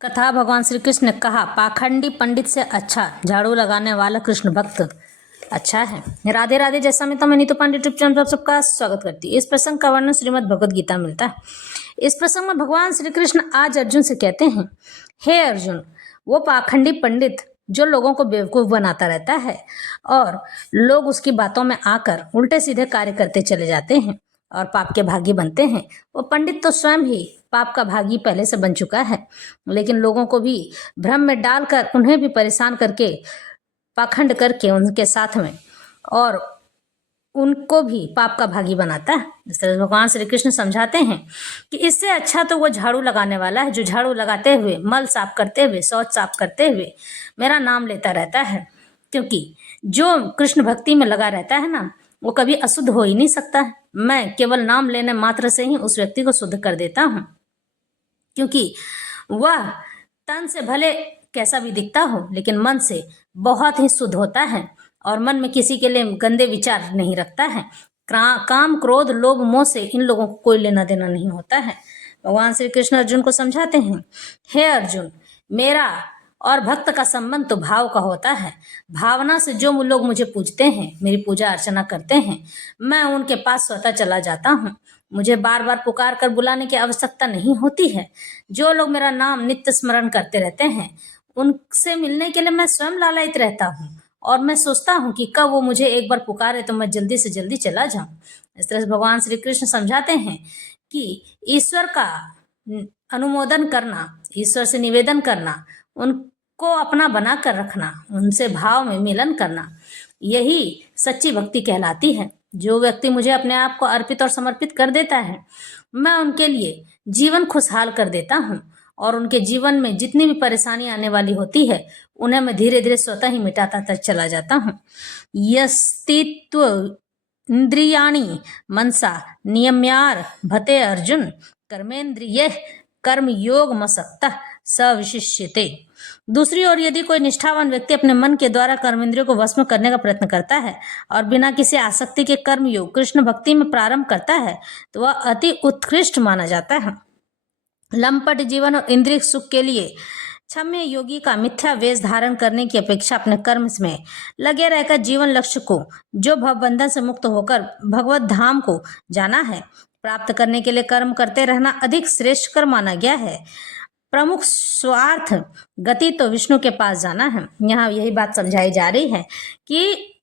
कथा भगवान श्री कृष्ण ने कहा, पाखंडी पंडित से अच्छा झाड़ू लगाने वाला कृष्ण भक्त अच्छा है। राधे राधे। जैसा मैं तो नीतू पांडे यूट्यूब चैनल पर सबका स्वागत करती हूँ। इस प्रसंग का वर्णन श्रीमद् भगवद गीता में मिलता है। इस प्रसंग में भगवान श्री कृष्ण आज अर्जुन से कहते हैं, हे अर्जुन, वो पाखंडी पंडित जो लोगों को बेवकूफ बनाता रहता है और लोग उसकी बातों में आकर उल्टे सीधे कार्य करते चले जाते हैं और पाप के भागी बनते हैं, वो पंडित तो स्वयं ही पाप का भागी पहले से बन चुका है, लेकिन लोगों को भी भ्रम में डालकर उन्हें भी परेशान करके पाखंड करके उनके साथ में और उनको भी पाप का भागी बनाता है। इस तरह भगवान श्री कृष्ण समझाते हैं कि इससे अच्छा तो वो झाड़ू लगाने वाला है जो झाड़ू लगाते हुए, मल साफ करते हुए, शौच साफ करते हुए मेरा नाम लेता रहता है, क्योंकि जो कृष्ण भक्ति में लगा रहता है ना, वो कभी अशुद्ध हो ही नहीं सकता है। मैं केवल नाम लेने मात्र से ही उस व्यक्ति को शुद्ध कर देता हूँ, क्योंकि वह तन से भले कैसा भी दिखता हो लेकिन मन से बहुत ही शुद्ध होता है और मन में किसी के लिए गंदे विचार नहीं रखता है। काम, क्रोध, लोभ, मोह से इन लोगों को कोई लेना देना नहीं होता है। भगवान श्री कृष्ण अर्जुन को समझाते हैं, हे अर्जुन, मेरा और भक्त का संबंध तो भाव का होता है। भावना से जो लोग मुझे पूजते हैं, मेरी पूजा अर्चना करते हैं, मैं उनके पास स्वतः चला जाता हूँ। मुझे बार बार पुकार कर बुलाने की आवश्यकता नहीं होती है। जो लोग मेरा नाम नित्य स्मरण करते रहते हैं, उनसे मिलने के लिए मैं स्वयं लालायित रहता हूँ और मैं सोचता हूँ कि कब वो मुझे एक बार पुकारे तो मैं जल्दी से जल्दी चला जाऊं। इस तरह से भगवान श्री कृष्ण समझाते हैं कि ईश्वर का अनुमोदन करना, ईश्वर से निवेदन करना, उनको अपना बना कर रखना, उनसे भाव में मिलन करना, यही सच्ची भक्ति कहलाती है। जो व्यक्ति मुझे अपने आप को अर्पित और समर्पित कर देता है, मैं उनके लिए जीवन खुशहाल कर देता हूँ और उनके जीवन में जितनी भी परेशानी आने वाली होती है उन्हें मैं धीरे धीरे स्वतः ही मिटाता तक चला जाता हूँ। यस्तित्व इंद्रियाणि मनसा नियम्यार भते अर्जुन कर्मेंद्रिय कर्म योग मसक्ता सविशिष्यते। दूसरी ओर यदि कोई निष्ठावान व्यक्ति अपने मन के द्वारा कर्मेंद्रियों को वश में करने का प्रयत्न करता है और बिना किसी आसक्ति के कर्म योग कृष्ण भक्ति में प्रारंभ करता है तो वह अति उत्कृष्ट माना जाता है। लंपट जीवन और इंद्रिय सुख के लिए क्षम्य योगी का मिथ्या वेश धारण करने की अपेक्षा अपने कर्म में लगे रहकर जीवन लक्ष्य को, जो भवबंधन से मुक्त होकर भगवत धाम को जाना है, प्राप्त करने के लिए कर्म करते रहना अधिक श्रेष्ठ कर माना गया है। प्रमुख स्वार्थ गति तो विष्णु के पास जाना है। यहाँ यही बात समझाई जा रही है कि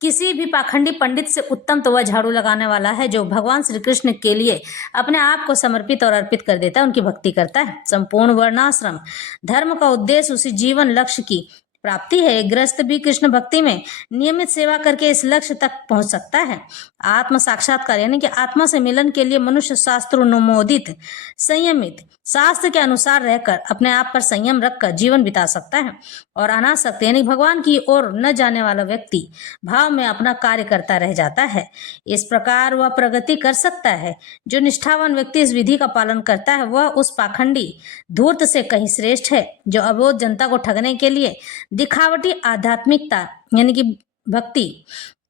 किसी भी पाखंडी पंडित से उत्तम तो वह झाड़ू लगाने वाला है जो भगवान श्री कृष्ण के लिए अपने आप को समर्पित और अर्पित कर देता है, उनकी भक्ति करता है। संपूर्ण वर्णाश्रम धर्म का उद्देश्य उसी जीवन लक्ष्य की प्राप्ति है। गृहस्थ भी कृष्ण भक्ति में नियमित सेवा करके इस लक्ष्य तक पहुंच सकता है। आत्म साक्षात्कार यानी कि आत्मा से मिलन के लिए मनुष्य शास्त्रोनुमोदित संयमित शास्त्र के अनुसार रहकर अपने आप पर संयम रखकर जीवन बिता सकता है और अनासक्त यानी भगवान की ओर न जाने वाला व्यक्ति भाव में अपना कार्य करता रह जाता है। इस प्रकार वह प्रगति कर सकता है। जो निष्ठावान व्यक्ति इस विधि का पालन करता है वह उस पाखंडी धूर्त से कहीं श्रेष्ठ है जो अबोध जनता को ठगने के लिए दिखावटी आध्यात्मिकता यानी कि भक्ति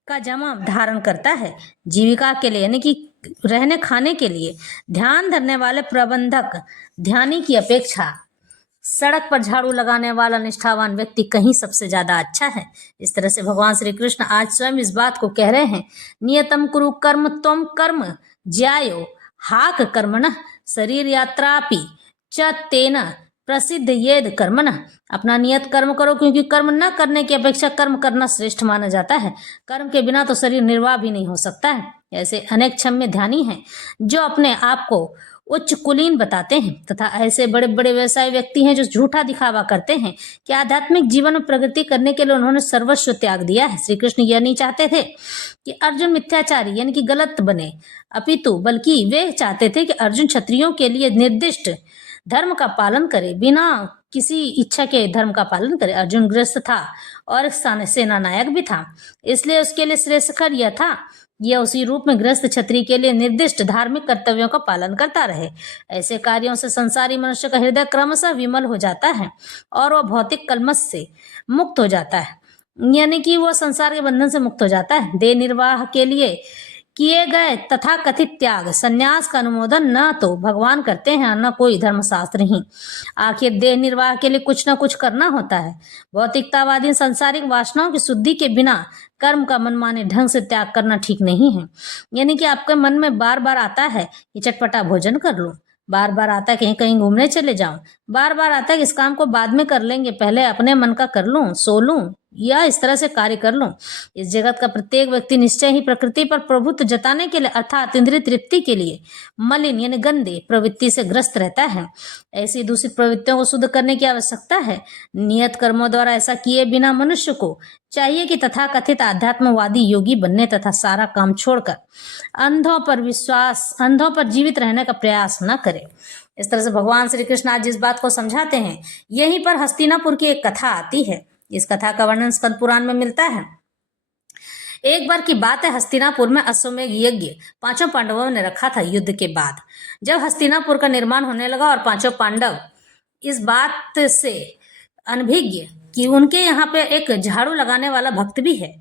का जमा धारण करता है। जीविका के लिए यानी कि रहने खाने के लिए ध्यान धरने वाले प्रबंधक ध्यानी की अपेक्षा सड़क पर झाड़ू लगाने वाला निष्ठावान व्यक्ति कहीं सबसे ज्यादा अच्छा है। इस तरह से भगवान श्री कृष्ण आज स्वयं इस बात को कह रहे हैं, नियतम कुरु कर्म त्वम कर्म ज्यायो हाक कर्मणः शरीर यात्रापि च तेन प्रसिद्ध येद कर्मण। अपना नियत कर्म करो, क्योंकि कर्म न करने की अपेक्षा कर्म करना श्रेष्ठ माना जाता है। कर्म के बिना तो शरीर निर्वाह भी नहीं हो सकता है। ऐसे अनेक क्षम्य ध्यानी हैं जो अपने आप को उच्च कुलीन बताते हैं तथा ऐसे बड़े बड़े व्यवसायी व्यक्ति हैं जो झूठा दिखावा करते हैं कि आध्यात्मिक जीवन में प्रगति करने के लिए उन्होंने सर्वस्व त्याग दिया है। श्री कृष्ण यह नहीं चाहते थे कि अर्जुन मिथ्याचारी यानी कि गलत बने, अपितु बल्कि वे चाहते थे कि अर्जुन क्षत्रियों के लिए निर्दिष्ट धर्म का पालन करे, बिना किसी इच्छा के धर्म का पालन करे। अर्जुन गृहस्थ था और सेना नायक भी था, इसलिए उसके लिए श्रेष्ठकर यह था यह उसी रूप में गृहस्थ क्षत्रिय के लिए निर्दिष्ट धार्मिक कर्तव्यों का पालन करता रहे। ऐसे कार्यों से संसारी मनुष्य का हृदय क्रमशः विमल हो जाता है और वह भौतिक कलमश से मुक्त हो जाता है, यानी कि वह संसार के बंधन से मुक्त हो जाता है। देह निर्वाह के लिए किए गए तथाकथित त्याग संन्यास का अनुमोदन न तो भगवान करते हैं और न कोई धर्मशास्त्र ही। आखिर देह निर्वाह के लिए कुछ न कुछ करना होता है। भौतिकतावादी सांसारिक वासनाओं की शुद्धि के बिना कर्म का मनमाने ढंग से त्याग करना ठीक नहीं है। यानी कि आपके मन में बार बार आता है कि चटपटा भोजन कर लो, बार बार आता है कहीं कहीं घूमने चले जाऊं, बार बार आता है कि इस काम को बाद में कर लेंगे, पहले अपने मन का कर लूं, सो लूं या इस तरह से कार्य कर लूं। इस जगत का प्रत्येक व्यक्ति निश्चय ही प्रकृति पर प्रभुत्व जताने के लिए अर्थात इंद्रिय तृप्ति के लिए मलिन यानी गंदे प्रवृत्ति से ग्रस्त रहता है। ऐसी दूषित प्रवृत्तियों को शुद्ध करने की आवश्यकता है। नियत कर्मों द्वारा ऐसा किए बिना मनुष्य को चाहिए कि तथाकथित आध्यात्मवादी योगी बनने तथा सारा काम छोड़कर अंधों पर जीवित रहने का प्रयास न करे। इस तरह से भगवान श्री कृष्ण आज जिस बात को समझाते हैं, यहीं पर हस्तिनापुर की एक कथा आती है। इस कथा का वर्णन स्कंद पुराण में मिलता है। एक बार की बात है, हस्तिनापुर में अश्वमेध यज्ञ पांचों पांडवों ने रखा था। युद्ध के बाद जब हस्तिनापुर का निर्माण होने लगा और पांचों पांडव इस बात से अनभिज्ञ कि उनके यहाँ पे एक झाड़ू लगाने वाला भक्त भी है,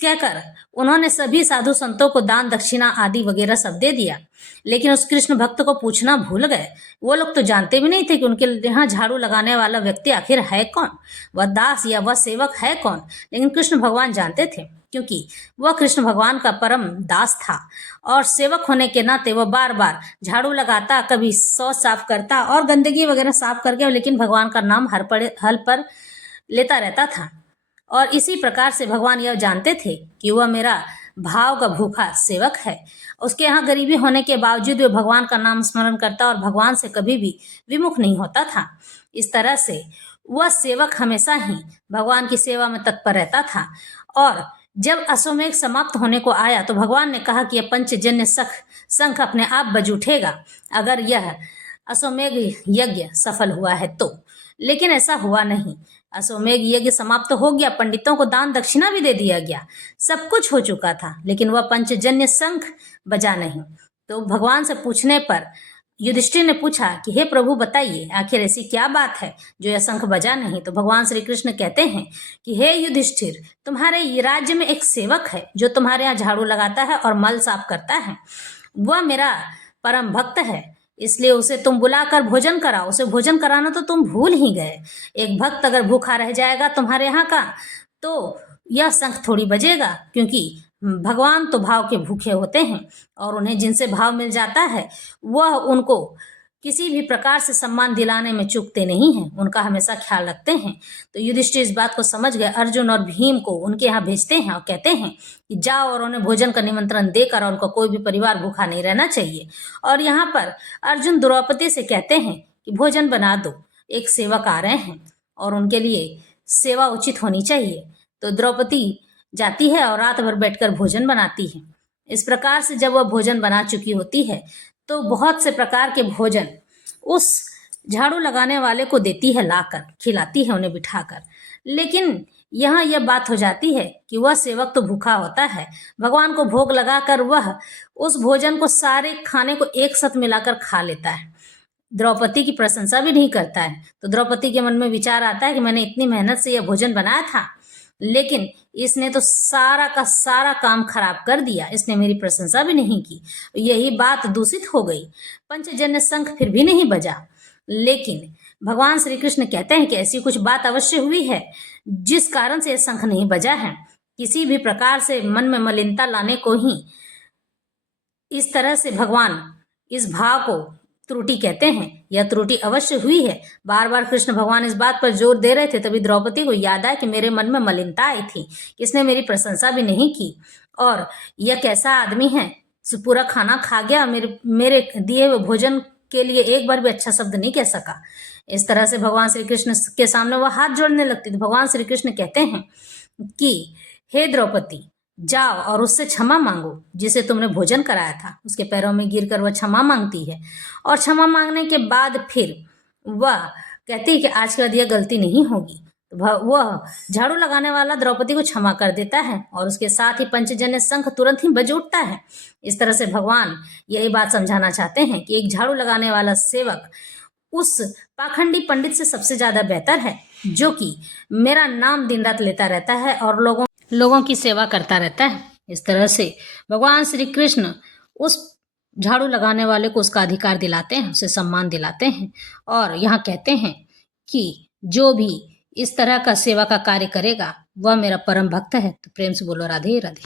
कहकर उन्होंने सभी साधु संतों को दान दक्षिणा आदि वगैरह सब दे दिया। लेकिन उस कृष्ण भक्त को पूछना भूल गए। वो लोग तो जानते भी नहीं थे कि उनके यहाँ झाड़ू लगाने वाला व्यक्ति आखिर है कौन, वह दास या वह सेवक है कौन। लेकिन कृष्ण भगवान जानते थे, क्योंकि वह कृष्ण भगवान का परम दास था और सेवक होने के नाते वह बार बार झाड़ू लगाता, कभी शौच साफ करता और गंदगी वगैरह साफ करके, लेकिन भगवान का नाम हल पर लेता रहता था। और इसी प्रकार से भगवान यह जानते थे कि वह मेरा भाव का भूखा सेवक है। उसके यहाँ गरीबी होने के बावजूद वह भगवान का नाम स्मरण करता और भगवान से कभी भी विमुख नहीं होता था। इस तरह से वह सेवक हमेशा ही भगवान की सेवा में तत्पर रहता था। और जब अश्वमेध समाप्त होने को आया तो भगवान ने कहा कि यह पंचजन्य शंख अपने आप बज उठेगा अगर यह अश्वमेध यज्ञ सफल हुआ है तो। लेकिन ऐसा हुआ नहीं। अश्वमेध यज्ञ समाप्त हो गया, पंडितों को दान दक्षिणा भी दे दिया गया, सब कुछ हो चुका था, लेकिन वह पंचजन्य शंख बजा नहीं। तो भगवान से पूछने पर युधिष्ठिर ने पूछा कि हे प्रभु बताइए, आखिर ऐसी क्या बात है जो यह शंख बजा नहीं। तो भगवान श्री कृष्ण कहते हैं कि हे युधिष्ठिर, तुम्हारे राज्य में एक सेवक है जो तुम्हारे यहाँ झाड़ू लगाता है और मल साफ करता है। वह मेरा परम भक्त है, इसलिए उसे तुम बुलाकर भोजन कराओ। उसे भोजन कराना तो तुम भूल ही गए। एक भक्त अगर भूखा रह जाएगा तुम्हारे यहाँ का तो यह शंख थोड़ी बजेगा, क्योंकि भगवान तो भाव के भूखे होते हैं और उन्हें जिनसे भाव मिल जाता है वह उनको किसी भी प्रकार से सम्मान दिलाने में चूकते नहीं हैं, उनका हमेशा ख्याल रखते हैं। तो युधिष्ठिर इस बात को समझ गए। अर्जुन और भीम को उनके यहाँ भेजते हैं और कहते हैं कि जाओ और उन्हें भोजन का निमंत्रण देकर, और उनका कोई भी परिवार भूखा नहीं रहना चाहिए। और यहाँ पर अर्जुन द्रौपदी से कहते हैं कि भोजन बना दो, एक सेवक आ रहे हैं और उनके लिए सेवा उचित होनी चाहिए। तो द्रौपदी जाती है और रात भर बैठकर भोजन बनाती है। इस प्रकार से जब वह भोजन बना चुकी होती है तो बहुत से प्रकार के भोजन उस झाड़ू लगाने वाले को देती है, लाकर खिलाती है उन्हें बिठाकर। लेकिन यहाँ यह बात हो जाती है कि वह सेवक तो भूखा होता है, भगवान को भोग लगाकर वह उस भोजन को, सारे खाने को एक साथ मिलाकर खा लेता है, द्रौपदी की प्रशंसा भी नहीं करता है। तो द्रौपदी के मन में विचार आता है कि मैंने इतनी मेहनत से यह भोजन बनाया था, लेकिन इसने तो सारा का सारा काम खराब कर दिया, इसने मेरी प्रशंसा भी नहीं की, यही बात दूषित हो गई। पंचजन्य शंख फिर भी नहीं बजा। लेकिन भगवान श्री कृष्ण कहते हैं कि ऐसी कुछ बात अवश्य हुई है जिस कारण से यह शंख नहीं बजा है। किसी भी प्रकार से मन में मलिनता लाने को ही इस तरह से भगवान इस भाव को त्रुटि कहते हैं। यह त्रुटि अवश्य हुई है। बार बार कृष्ण भगवान इस बात पर जोर दे रहे थे, तभी द्रौपदी को याद आया कि मेरे मन में मलिनता आई थी, किसने मेरी प्रशंसा भी नहीं की, और यह कैसा आदमी है, पूरा खाना खा गया, मेरे दिए हुए भोजन के लिए एक बार भी अच्छा शब्द नहीं कह सका। इस तरह से भगवान श्री कृष्ण के सामने वह हाथ जोड़ने लगती थी। भगवान श्री कृष्ण कहते हैं कि हे द्रौपदी, जाओ और उससे क्षमा मांगो जिसे तुमने भोजन कराया था। उसके पैरों में गिरकर वह क्षमा मांगती है और क्षमा मांगने के बाद फिर वह कहती है कि आज के बाद यह गलती नहीं होगी। तो वह झाड़ू लगाने वाला द्रौपदी को क्षमा कर देता है और उसके साथ ही पंचजन्य शंख तुरंत ही बज उठता है। इस तरह से भगवान यही बात समझाना चाहते हैं कि एक झाड़ू लगाने वाला सेवक उस पाखंडी पंडित से सबसे ज्यादा बेहतर है जो कि मेरा नाम दिन रात लेता रहता है और लोगों की सेवा करता रहता है। इस तरह से भगवान श्री कृष्ण उस झाड़ू लगाने वाले को उसका अधिकार दिलाते हैं, उसे सम्मान दिलाते हैं और यहाँ कहते हैं कि जो भी इस तरह का सेवा का कार्य करेगा वह मेरा परम भक्त है। तो प्रेम से बोलो राधे राधे।